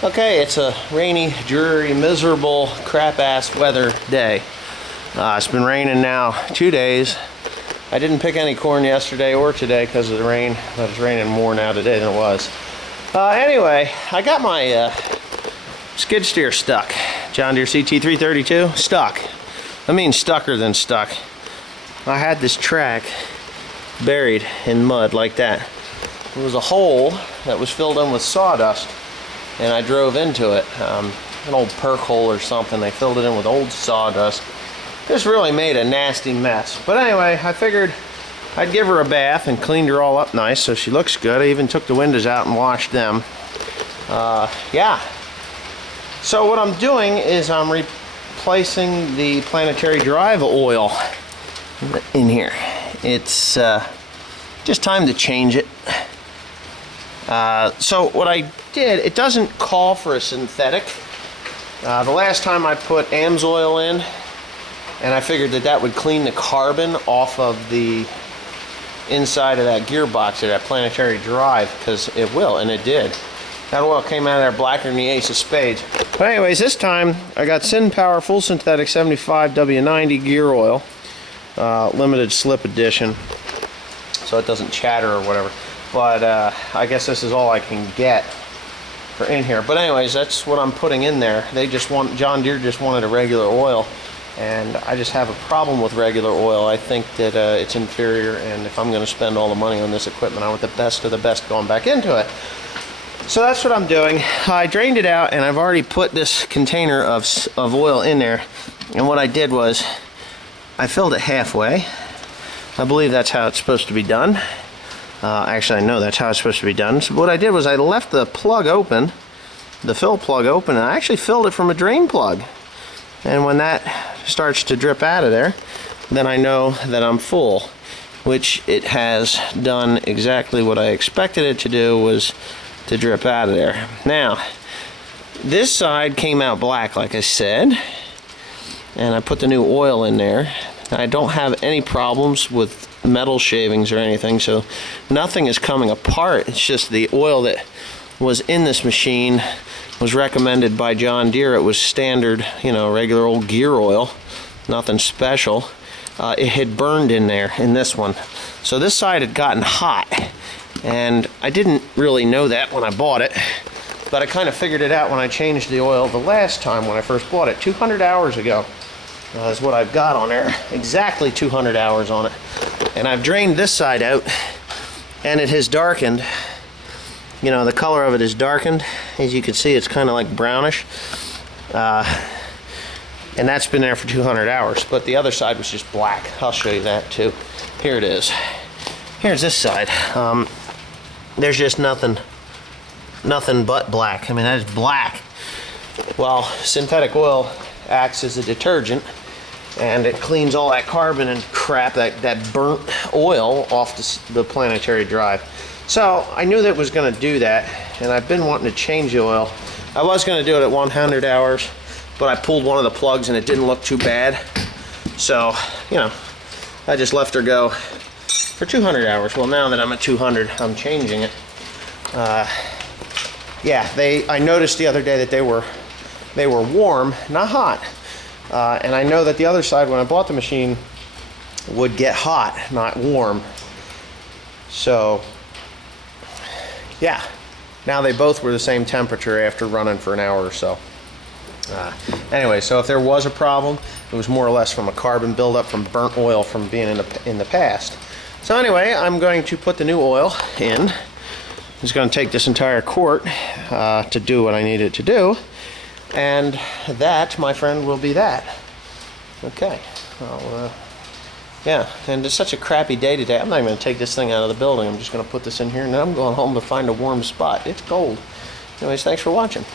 Okay, it's a rainy, dreary, miserable, crap-ass weather day. It's been raining now 2 days. I didn't pick any corn yesterday or today because of the rain, but it's raining more now today than it was. Anyway, I got my skid steer stuck. John Deere CT332, stuck. I mean stucker than stuck. I had this track buried in mud like that. There was a hole that was filled in with sawdust, and I drove into it. An old perk hole or something. They filled it in with old sawdust. This really made a nasty mess. But anyway, I figured I'd give her a bath and cleaned her all up nice so she looks good. I even took the windows out and washed them. Yeah. So what I'm doing is I'm replacing the planetary drive oil in here. It's just time to change it. So what I did, it doesn't call for a synthetic. The last time I put AMSOIL in, and I figured that would clean the carbon off of the inside of that gearbox of that planetary drive, because it will, and it did. That oil came out of there blacker than the ace of spades. But anyways, this time I got Sin Power Full Synthetic 75 W90 gear oil, limited slip edition, so it doesn't chatter or whatever. But I guess this is all I can get for in here. But anyways, that's what I'm putting in there. John Deere just wanted a regular oil, and I just have a problem with regular oil. I think that it's inferior, and if I'm going to spend all the money on this equipment, I want the best of the best going back into it. So that's what I'm doing. I drained it out, and I've already put this container of oil in there. And what I did was I filled it halfway. I believe that's how it's supposed to be done. Actually, I know that's how it's supposed to be done. So what I did was I left the plug open, the fill plug open, and I actually filled it from a drain plug. And when that starts to drip out of there, then I know that I'm full, which it has done exactly what I expected it to do, was to drip out of there. Now, this side came out black, like I said, and I put the new oil in there. I don't have any problems with metal shavings or anything, so nothing is coming apart. It's just the oil that was in this machine was recommended by John Deere. It was standard, you know, regular old gear oil, nothing special. It had burned in there in this one, so this side had gotten hot, and I didn't really know that when I bought it, but I kind of figured it out when I changed the oil the last time when I first bought it 200 hours ago. Is what I've got on there, exactly 200 hours on it. And I've drained this side out, and it has darkened. You know, the color of it is darkened. As you can see, it's kind of like brownish. And that's been there for 200 hours, but the other side was just black. I'll show you that too. Here it is. Here's this side. There's just nothing but black. I mean, that is black. Well, synthetic oil acts as a detergent, and it cleans all that carbon and crap, that burnt oil off the planetary drive. So I knew that it was going to do that, and I've been wanting to change the oil. I was going to do it at 100 hours, but I pulled one of the plugs and it didn't look too bad. So, you know, I just left her go for 200 hours. Well, now that I'm at 200, I'm changing it. Yeah, I noticed the other day that they were warm, not hot. And I know that the other side, when I bought the machine, would get hot, not warm. So, yeah. Now they both were the same temperature after running for an hour or so. Anyway, so if there was a problem, it was more or less from a carbon buildup from burnt oil from being in the past. So anyway, I'm going to put the new oil in. It's going to take this entire quart to do what I need it to do. And that, my friend, will be that. Okay. Well, yeah, and it's such a crappy day today. I'm not even going to take this thing out of the building. I'm just going to put this in here, and then I'm going home to find a warm spot. It's cold. Anyways, thanks for watching.